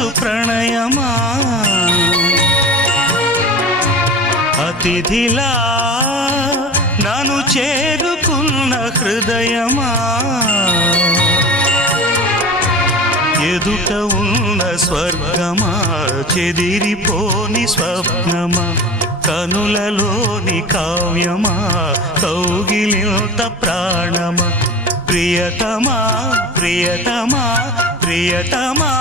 మనసు ప్రణయమా అతిథిలా నన్ను చేరుకున్న హృదయమా ఎదుట ఉన్న స్వర్గమా చెదిరిపోని స్వప్నమా కనులలోని కావ్యమా కౌగిలింత ప్రాణమా ప్రియతమా ప్రియతమా ప్రియతమా